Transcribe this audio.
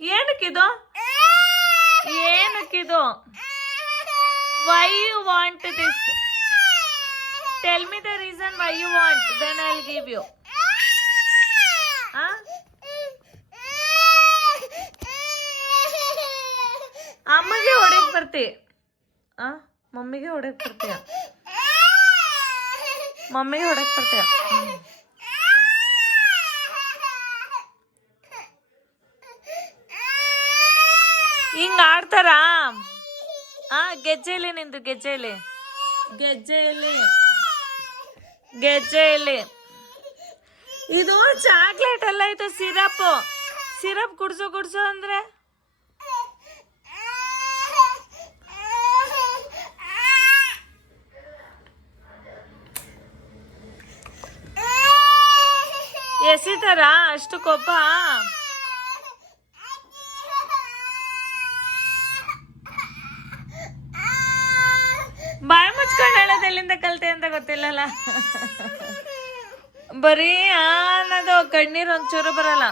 ಏನಕ್ಕಿದು ಏನಕ್ಕಿದು why you want this tell me the reason why you want then I will give you ಅಮ್ಮಗೆ ಹೊಡೆಯಕ್ ಬರ್ತಿ ಮಮ್ಮಿಗೆ ಹೊಡೆಯಕ್ ಬರ್ತೀಯ ಮಮ್ಮಿಗೆ ಹೊಡೆಯಕ್ ಬರ್ತೀಯ ಹಿಂಗ ಆಡ್ತಾರ ಗೆಜ್ಜೆಲಿ ನಿಂದು ಗೆಜ್ಜೆಲಿ ಗೆಜ್ಜೆಲಿ ಗೆಜ್ಜೆಲಿ ಇದು ಚಾಕ್ಲೇಟ್ ಅಲ್ಲ ಇದು ಸಿರಪ್ ಸಿರಪ್ ಕುಡ್ಸು ಕುಡ್ಸು ಅಂದ್ರೆ ಎಸಿತಾರ ಅಷ್ಟು ಕೋಪ ಬಾಯಿ ಮುಚ್ಕೊಂಡು ಹೇಳೋದು ಎಲ್ಲಿಂದ ಕಲ್ತೆ ಅಂತ ಗೊತ್ತಿಲ್ಲಲ್ಲ ಬರೀ ಅನ್ನೋದು ಕಣ್ಣೀರು ಒಂಚೂರು ಬರಲ್ಲ